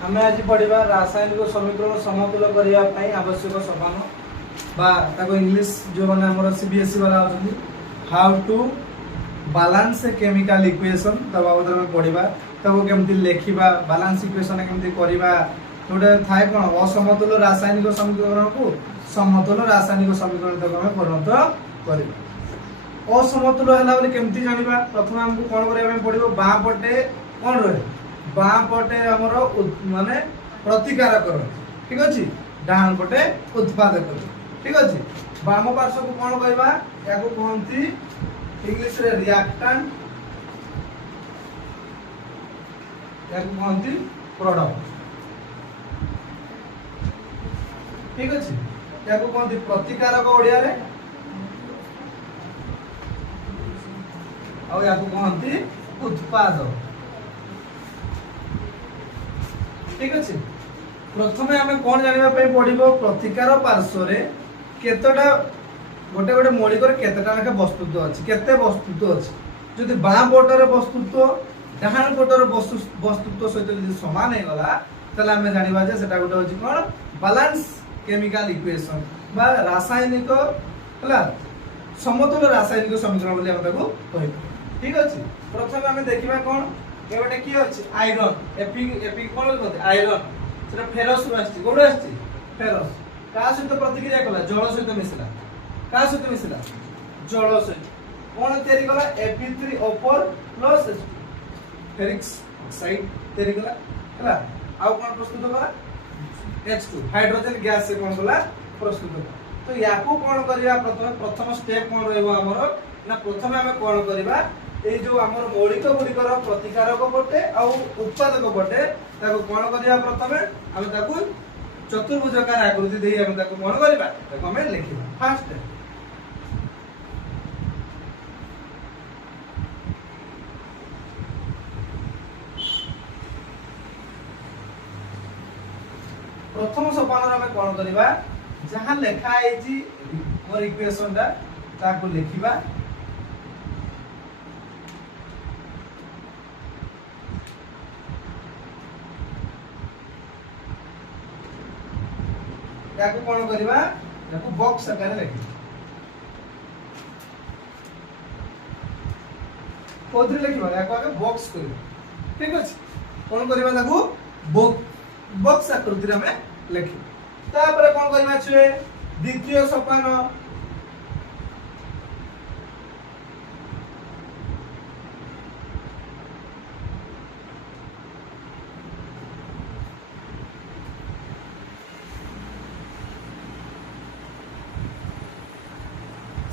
आम आज पढ़ा रासायनिक समीकरण समतुल करने आवश्यक सोपान बा इंग्लीश जो मैंने आम सीबीएसई वाला अच्छे how to balance chemical equation बाबद में पढ़ा केमती लिखा बालांस इक्वेशन केमती करवा गोटे थाए कौन असमतुल रासायनिक समीकरण को समतुल रासायनिक समीकरण तक आम परिणत करवा असमतुल है केमती जाना प्रथम आमको कौन करने पड़ो बाँ पटे कौन रहे बाँ पटे आमर माने प्रतिकारक रहे ठीक अच्छे डाण पटे उत्पादक ठीक अच्छे बाम पार्श्व को कौन कहवा या कहती इंग्लिश रे रिएक्टेंट या कहती प्रोडक्ट ठीक अच्छे या कहती प्रतिकारक ओडिया रे या कहती उत्पादक ठीक अच्छे प्रथम आम कौन जाना पड़ो प्रतिकार पार्श्व केतटा गोटे गोटे मौलिक केतटा लेखा वस्तुत्व अच्छी केते वस्तुत्व अच्छी जदि बाँ पटर वस्तुत्व डाहाण पटर वस्तुत्व सहित सामान होगा ताले आम जाना सेटा गोटे हूँ कौन बालांस केमिकल इक्वेशन बा रासायनिक है समतुल रासायनिक समीकरण बोली कह ठीक अच्छे प्रथम आम देखा कौन ये गोटे किए अच्छे आयरन एपी कौन कहते आयरन से फेरस कौटे फेरस क्या सहित प्रतिक्रिया कला जल सहित मिसला क्या सहित मिसला जल सहित कौन तैयारी कला Fe3O4 प्लस फेरिक्स ऑक्साइड तैयारी कला हैला आउ कौन प्रस्तुत कला H2 हाइड्रोजन गैस से कौन कला प्रस्तुत कला तो याकू कौन करबा प्रथम स्टेप कौन रहबो हमर ना प्रथम हमें कौन करबा ये जो आमर मौलिक गुड़िकर प्रतिकारक पटे और उत्पादक पटे कौन करवा प्रथम आम चतुर्भुजकार आकृति दे कौन करवा लिखा फास्ट प्रथम सोपान आम कौन करवा जहाँ लिखाई मोर इक्वेशन टा लिखा याकू कौन करवा याकू बॉक्स आकार लिखा कोथि लिखा याकू आगे बॉक्स कर ठीक अच्छे कौन करवा ताकू बॉक्स आकृति में लिखा तापर कौन करवा छे द्वितीय सोपान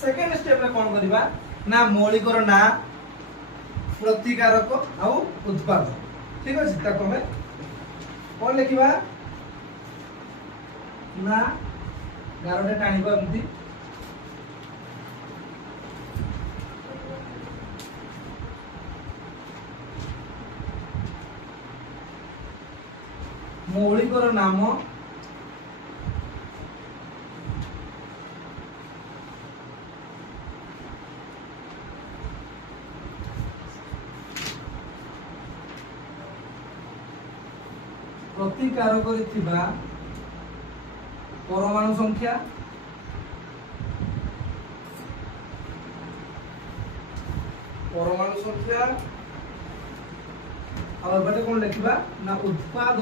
सेकेंड स्टेप में कौन करवा ना मौलिक ना प्रतिकारक आउ उत्पादक ठीक अच्छे ताको में कौन लिखा ना गारटे टाणी एमती मौलिक नाम प्रतिकारक परमाणु संख्या और बटे कौन लिखा ना उत्पाद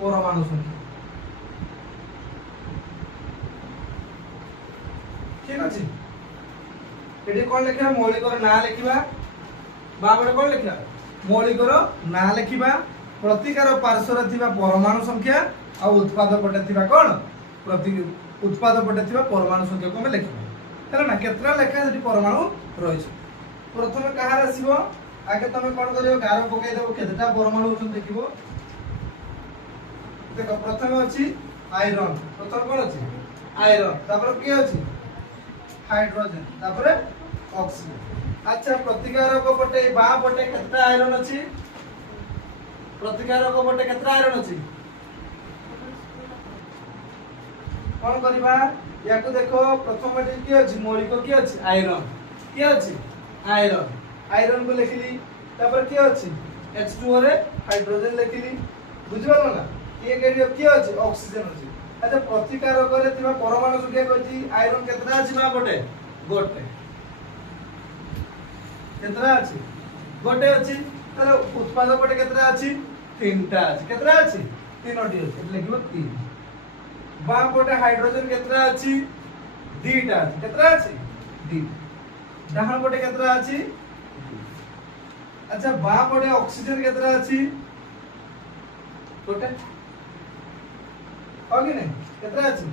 परमाणु संख्या ठीक अच्छे ये कौन लिखा मौलिक ना लिखा बाबरे कौन लिखा मौलिक ना लिखा प्रतिकार पार्श्वर थी परमाणु संख्या और उत्पाद पटे थी कौन उत्पाद पटे थी परमाणु संख्या को लिखा है ना केतरा लेखा से परमाणु रही प्रथम कहार आसो आगे तुम कौन कर गार पकईदेव केतटा परमाणु देख देख प्रथम अच्छी आयरन प्रथम कौन अच्छी आयरन किए अच्छी हाइड्रोजन तापर ऑक्सीजन अच्छा प्रतिकारक पटे बाँ पटे केतटा आयरन अच्छी प्रतिकारक पटे केतटा आयरन अच्छी कौन करवा या देखो प्रथम किए अच्छी मौलिक किए अच्छी आयरन किए अच्छी आयरन आयरन को लिखली तापर के अछि H2O रे हाइड्रोजन लिखली बुझि पालो ना ये के अछि ऑक्सीजन अछि अच्छा प्रतिकारक रे थिबा परमाणु संख्या कहछि आयरन केतना अछि बा गोटे गोटे केतना अछि गोटे अछि ताले उत्पादक गोटे केतना अछि तीनटा अछि केतना अछि तीनोटी अछि એટલે लिखिबो 3 बा गोटे हाइड्रोजन केतना अछि दीटा अछि केतना अछि दी डाहण गोटे केतना अछि अच्छा बा गोटे ऑक्सीजन केतना अछि गोटे होगी नहीं केतना अछि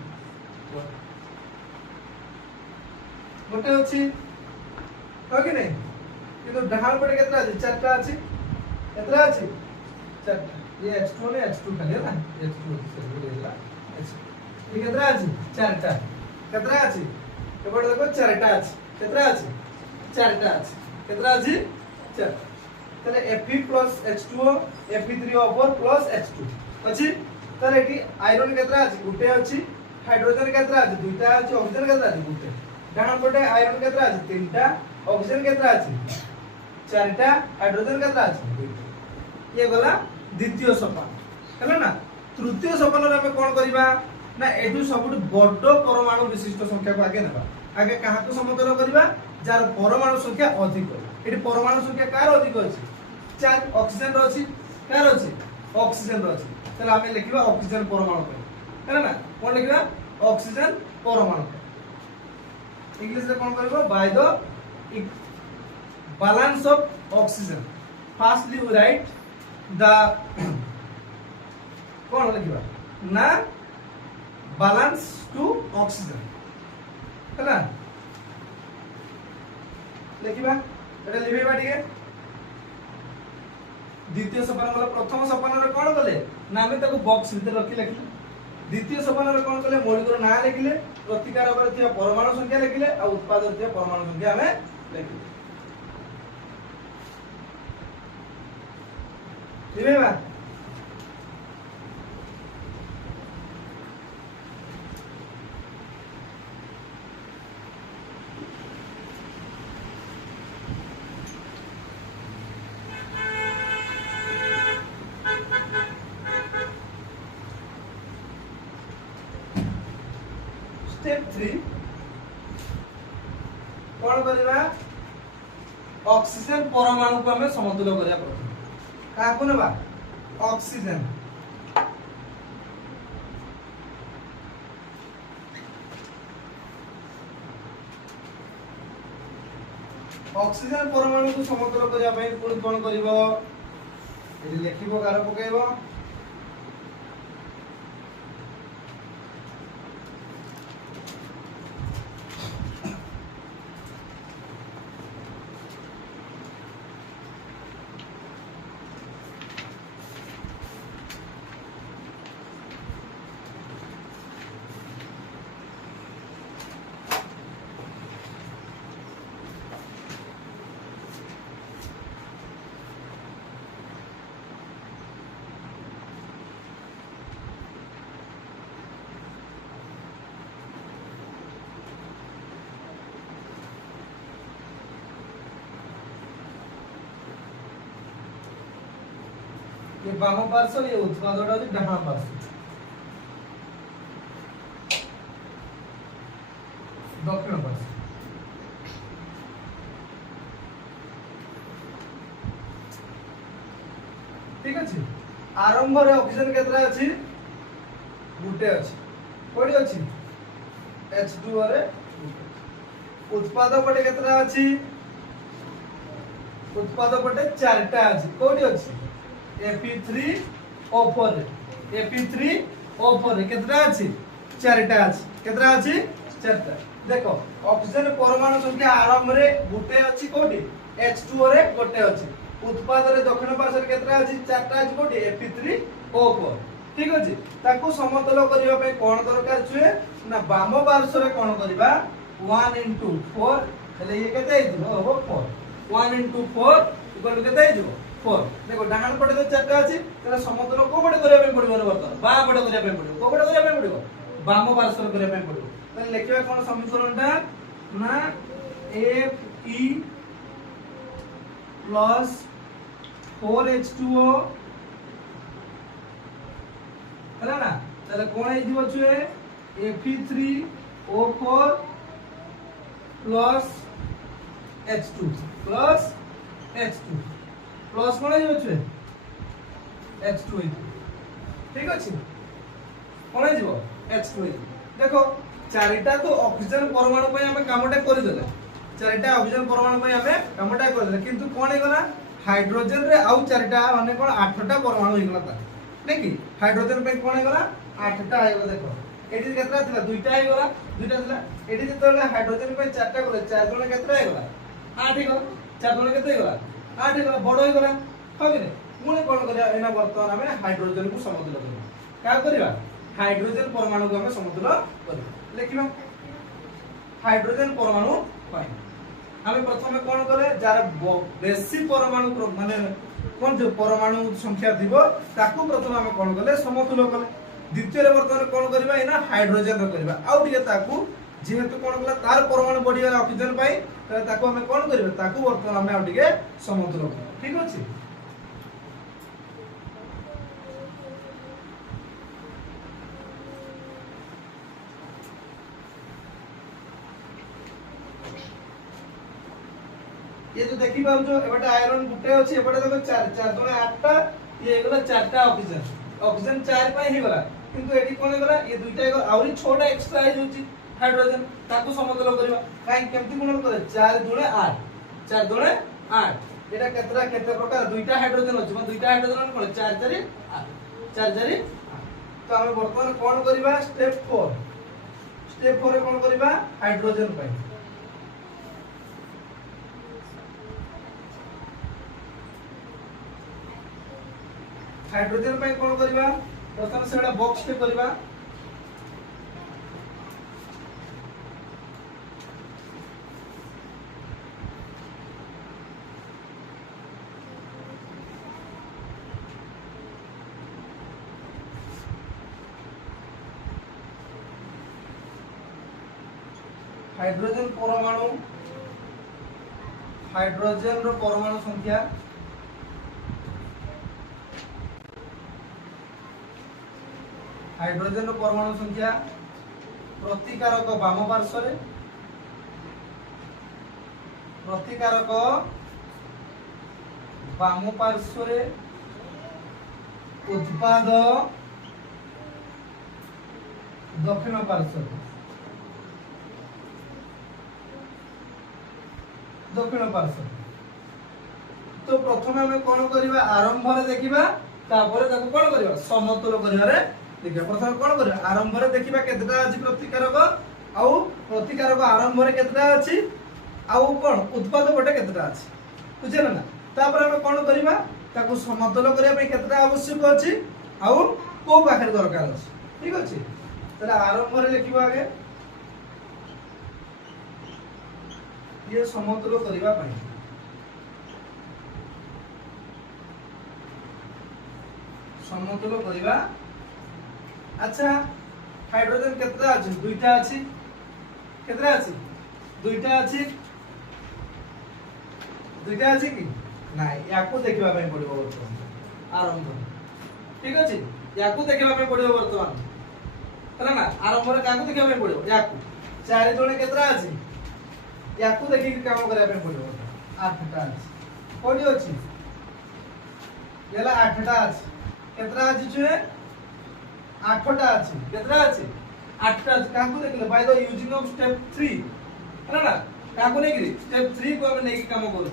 गोटे अछि होगी नहीं किंतु डाहण गोटे केतना अछि चारटा अछि केतना अछि चारटा ये H2 ने H2 खाली है ना H2 से बोलेला ये केतना अछि चारटा केतना अछि एबड देखो चारटा अछि केतना अछि चारटा अछि केतना अछि चार तले Fe plus H2O Fe3O4 plus H2 अछि तले एटी आयरन केतना अछि गुटे अछि हाइड्रोजन केतना अछि दुईटा अछि ऑक्सीजन केतना अछि गुटे डाहण पटे आयरन केतना अछि तीनटा ऑक्सीजन केतना अछि चारटा हाइड्रोजन केतना अछि दुईटा ये गला द्वितीय सोपान हैला ना तृतीय सोपान रे हम कोन करिबा ना एठू सबुठ बड्ड परमाणु विशिष्ट संख्या को आगे नेबा आगे कहा को समतल करिबा जार परमाणु संख्या अधिक एठी परमाणु संख्या कार अधिक अछि चार ऑक्सीजन रो अछि कार अछि ऑक्सीजन रो अछि चलो हमें लिखिबा ऑक्सीजन परमाणु हैला ना कोन लिखिबा ऑक्सीजन परमाणु इंग्लिश रे कोन करबो by the balance of oxygen firstly we write the कोन लिखिबा ना balance to oxygen हैला लिखिबा एटा लिखिबा ठीक है द्वितीय सोपान वाला प्रथम सोपान रे कोन कले ना हमें ताको बॉक्स भीतर रखि लिखिले द्वितीय सोपान रे कोन कले मौलिक ना लिखिले प्रतिकार पर थिया परमाणु संख्या लिखिले आ उत्पादक थिया परमाणु संख्या हमें लिखिले ठीक है बा स्टेप 3 कोन करबा ऑक्सीजन परमाणु को हमें समतुल्य करिया पड़ो का को नेबा ऑक्सीजन ऑक्सीजन परमाणु को समतुल्य करिया पई पुଣି कोन करिवो एठी लिखिबो गार पकेइबो ये बाम पार्श्व ये उत्पादटा होची डाहाण पार्श्व दक्षिण पार्श्व ठीक अछि आरंभ रे ऑक्सीजन केतरा अछि गुटे अछि कोडी अछि H2O रे उत्पादक पटे केतरा अछि उत्पादक पटे चारटा अछि कोडी अछि Fe3O4 Fe3O4 केतरा अछि चारटा अछि केतरा अछि चारटा देखो ऑक्सीजन परमाणु संख्या आरंभ रे गुटे अछि कोडी H2O रे गुटे अछि उत्पाद रे दक्षिण पार्श्व रे केतरा अछि चारटा अछि कोडी Fe3O4 ठीक अछि ताको समतल करिवा पे कोन दरकार छुए ना बाम पार्श्व रे कोन करिवा 1 into 4 हेले ये केते आइतो हो 4 1 into 4 इक्वल केते आइतो 4 देखो डाहाण पटे तो चारटा अछि तले समतल को पटे करिया पे पड़िबो वर्तमान बा पटे करिया पे पड़िबो को पटे करिया पे पड़िबो बाम पार्श्व रे करिया पे पड़िबो तले लेखिबा कोन समीकरणटा ना Fe प्लस 4H2O है ना ताले कोन हे दिबो छुए Fe3O4 plus H2 plus H2 plus कोन हे दिबो छुए H2 ठीक अछि कोन हे दिबो H2 देखो चारिटा तो ऑक्सीजन परमाणु पे हमें कामटा कर देले चारिटा ऑक्सीजन परमाणु पे हमें कामटा कर देले किंतु कोन हे गला हाइड्रोजन रे आउ चारिटा माने कोन आठटा परमाणु हे गला ता नै कि हाइड्रोजन पे कोन हे गला आठटा हे गला देखो एटी केतरा थिला दुईटा हे गला दुईटा थिला एटी जतले हाइड्रोजन पे चारटा गले चार जण केतरा हे गला 8 हे गला चार जण केते हे गला 8 हे गला बडो हे गला हो कि नै पुणे कोन करिया एना वर्तमान हमें हाइड्रोजन को समतुल करबा का करबा हाइड्रोजन परमाणु को हमें समतुल करबा लिखिबा हाइड्रोजन परमाणु पाई हमें प्रथम कोन करे जार बेसी परमाणु माने कोन जो परमाणु संख्या दिबो ताकू प्रथम हमें कोन करले समतुल करले द्वितीय रे वर्तमान कोन करबा एना हाइड्रोजन रो करबा आउ दिके ताकू जेहेतु कोन करला तार परमाणु बढ़ी गला ऑक्सीजन पाई त ताकू हमें कोन करबा ताकू वर्तमान हमें आउ दिके समतुल करबा ठीक अछि ये जो देखि पाउ जो एबटा आयरन गुटे अछि एबटा देखो चार चार दुने 8टा ये गला चारटा ऑक्सीजन चार पाई हे गला किंतु एटी कोन गला ये दुईटा आउरी 6टा एक्स्ट्रा हे जोची हाइड्रोजन ताकू समतुल करबा काई केमति गुणन करे 4 दुने 8 4 दुने 8 एटा केतरा केते प्रकार दुईटा हाइड्रोजन अछि म दुईटा हाइड्रोजन कोन 4 4 8 4 4 तो हम वर्तमान कोन करबा स्टेप 4 रे कोन करबा हाइड्रोजन पाई हाइड्रोजन पे कोन करबा प्रथम सेडा बॉक्स पे करबा हाइड्रोजन रो परमाणु संख्या हाइड्रोजन रो परमाणु संख्या प्रतिकारक वाम पार्श्व रे प्रतिकारक वाम पार्श्व रे उत्पाद दक्षिण पार्श्व तो प्रथम हमें कोन करबा आरंभ रे देखिबा तापर ताको कोन करबा समतुल करिया रे देखिबा प्रथम कोन करबा आरंभ रे देखिबा केतटा अछि प्रतिकारक आउ प्रतिकारक आरंभ रे केतटा अछि आउ कोन उत्पाद बटे केतटा अछि बुझिला ना तापर हमें कोन करबा ताको समतुल करिया पे केतटा आवश्यक अछि आउ को पाखरे दरकार अछि ठीक अछि तला आरंभ रे लिखिबा आगे ये समतुल करिबा पई समतुल करिबा अच्छा हाइड्रोजन केतरा अछि दुईटा अछि केतरा अछि दुईटा अछि कि नाही याको देखिबा पई पड़िबो वर्तमान आरंभ ठीक अछि याको देखिबा पई पड़िबो वर्तमान हला ना आरंभ रे काको देखिबा पई पड़िबो याको चारि जणे केतरा अछि याको देखि के काम करिया पई पड़िबो 8टा अछि कोडी अछि गेला 8टा अछि केतरा अछि छुए 8टा अछि केतरा अछि 8टा अछि काको देखले by the using of step 3 हला ना काको नै कि स्टेप 3 को हम नै कि काम करू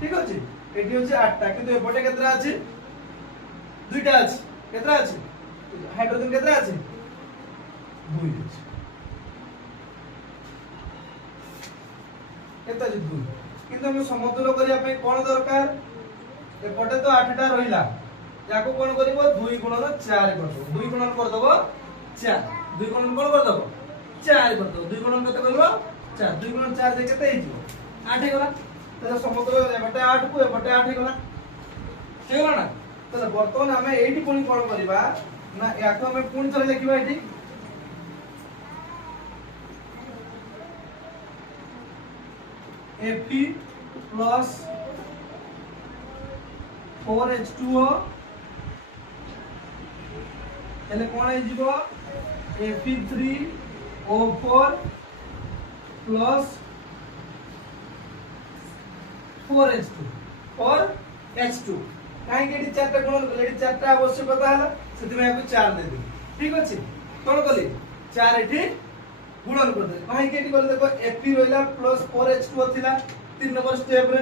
ठीक अछि एटी अछि 8टा किंतु एपटे केतरा अछि दुईटा अछि केतरा अछि हाइड्रोजन केतरा अछि 2 अछि केतरा अछि 2 किंतु हम समतुल करिया पे कोन दरकार एपटे तो 8टा रहिला याको कोन करबो 2 गुणन 4 करदो 2 गुणन करदबो 4 2 गुणन कोन करदबो 4 करदो 2 गुणन कते करबो 4 2 गुणन 4 दे केते हिजो 8 हे गला तो समतुल एबटे 8 को एबटे 8 हे गला ना तो वर्तमान हमें एठी पुनी कोन करबा ना याको हमें पुनी थरे लिखिबा एठी Fe plus 4H2O তাহলে কোন হই যাব Fe3O4 plus 4H2 काहे के चारटा गुणन कले चारटा आवश्यकता हला सेति में 4 दे दे ठीक अछि कोन कली 4 एठी गुणन कर दे काहे के कर देखो Fe रोइला प्लस 4H2O थिला 3 नंबर स्टेप रे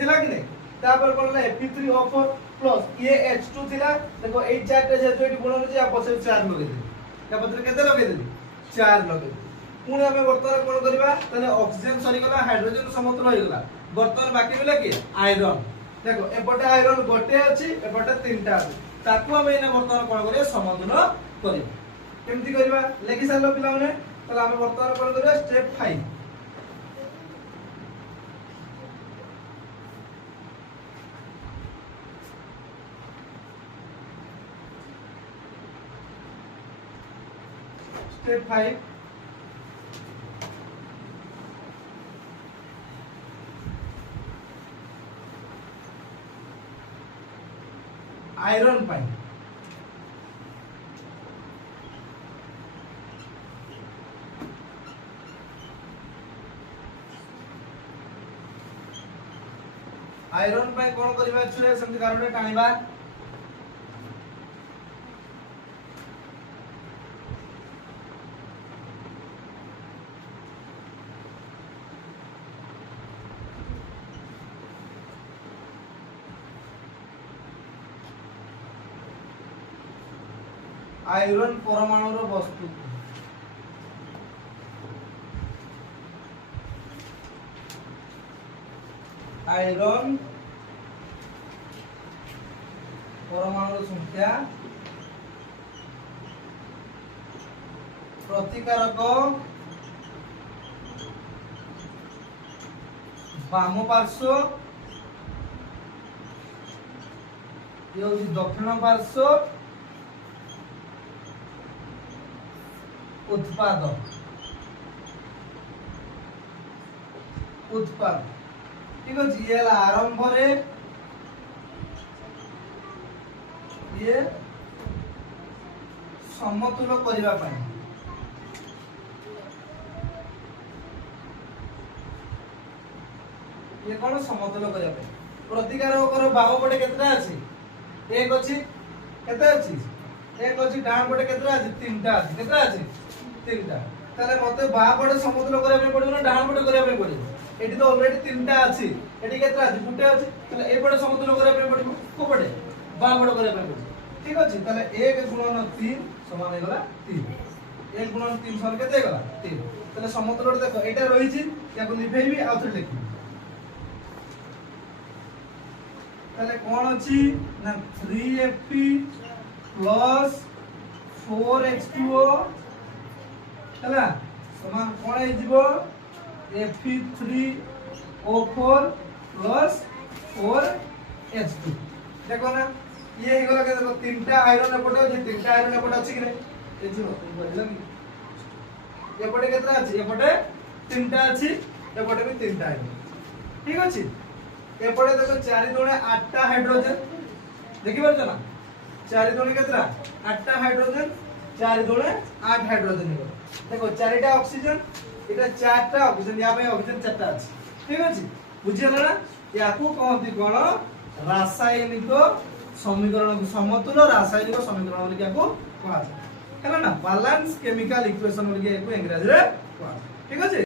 थिला कि नै तापर कोनला Fe3O4 प्लस ये H2 थिला देखो ए चारटा जे एठी गुणन जे आपस 4 लगे दे या पत्र केते लगे दे 4 लगे पुणी हमें वर्तमान कोन करबा तने ऑक्सीजन सरी गला हाइड्रोजन समतुल होई गला वर्तमान बाकी मिला कि आयरन देखो एपटे आयरन गोटे अछि एपटे तीनटा अछि ताकू हम एने वर्तमान कोन करिया समतुल करिया केमति करबा लेखि सारलो पिला माने तला हम वर्तमान कोन करिया स्टेप 5 स्टेप 5 आयरन पाई आयरन पाई कोन करबा छुए संति कारण टाणीबा आयरन परमाणु वस्तु आयरन परमाणु संख्या प्रतिकारक वाम पार्श्व ये दक्षिण पार्श्व उत्पाद ठीक अछि ये आरंभ रे ये समतुल करिवा पई ये कोन समतुल करिवा पई प्रतिकारक कर बाम पटे केतरा अछि एक अछि केते अछि एक अछि डान पटे केतरा अछि तीनटा अछि केतरा अछि तीनटा ताले मते बा पटे समतुल करिवा पई पडिबो ना डान पटे करिवा पई पडिबो एठी तो ऑलरेडी तीनटा अछि एठी केतरा अछि गुटे अछि ताले ए पटे समतुल करिवा पई पडिबो को पटे बा पटे करिवा पई पडिबो ठीक अछि ताले 1 गुणन 3 समान हे गला 3 1 गुणन 3 समान केते गला 3 ताले समतुल देखो एटा रही छि या को लिखेबी आ थरे लिखि ताले कोन अछि ना 3Fe plus 4H2O हला समान कोन हे जिवो Fe3O4 plus 4H2 देखो ना ये हे गला के देखो तीनटा आयरन एपटे अछि तीनटा आयरन एपटे अछि कि नै ए जिवो बुझला कि एपटे केतरा अछि एपटे तीनटा अछि एपटे भी तीनटा आयरन ठीक अछि एपटे देखो 4 दुणे 8 टा हाइड्रोजन देखि परछ ना 4 दुणे केतरा 8 टा हाइड्रोजन 4 दुणे 8 हाइड्रोजन हे देखो 4 टा ऑक्सीजन एटा 4 टा ऑक्सीजन या पे ऑक्सीजन 4 टा अछि ठीक अछि बुझियला ना याकू कहंती कोन रासायनिक समीकरण समतुल रासायनिक समीकरण बोली याकू कहा जाय हैला ना बैलेंस केमिकल इक्वेशन बोली याकू इंग्लिश रे कहा ठीक अछि।